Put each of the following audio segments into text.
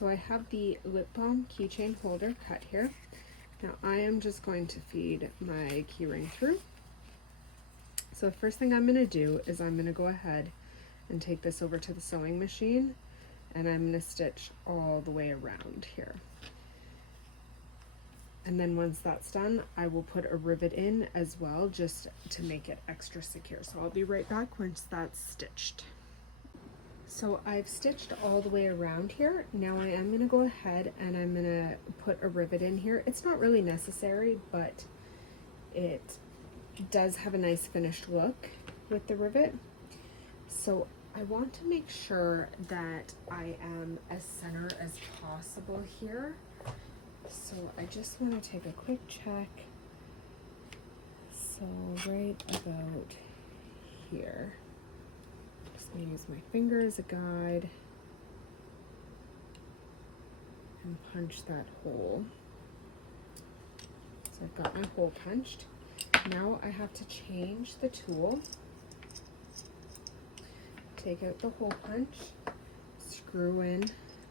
So I have the lip balm keychain holder cut here. Now I am just going to feed my key ring through. So the first thing I'm going to do is I'm going to go ahead and take this over to the sewing machine, and I'm going to stitch all the way around here. And then once that's done, I will put a rivet in as well, just to make it extra secure. So I'll be right back once that's stitched. So I've stitched all the way around here. Now I am going to go ahead and I'm going to put a rivet in here. It's not really necessary, but it does have a nice finished look with the rivet. So I want to make sure that I am as center as possible here. So I just want to take a quick check. So right about here. Just going to use my finger as a guide and punch that hole. So I've got my hole punched. Now I have to change the tool. Take out the hole punch, screw in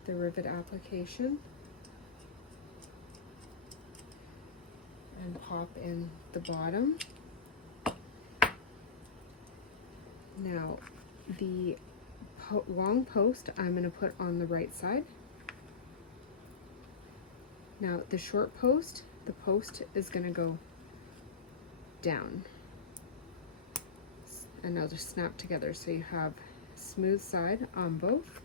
the rivet application, and pop in the bottom. Now the long post I'm going to put on the right side. Now the short post, the post is going to go down, and they'll just snap together so you have smooth side on both.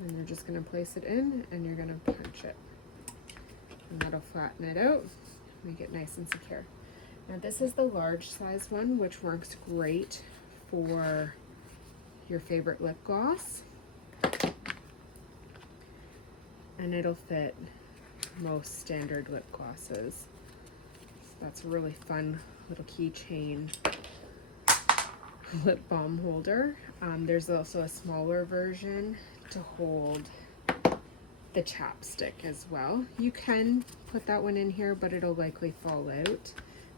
And you're just going to place it in and you're going to punch it, and that'll flatten it out, make it nice and secure. Now this is the large size one, which works great for your favorite lip gloss, and it'll fit most standard lip glosses. So that's a really fun little keychain lip balm holder. There's also a smaller version to hold the chapstick as well. You can put that one in here, but it'll likely fall out.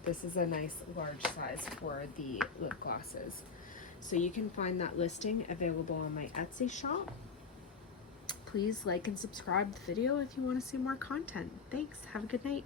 This is a nice large size for the lip glosses. So you can find that listing available on my Etsy shop. Please like and subscribe to the video if you want to see more content. Thanks. Have a good night.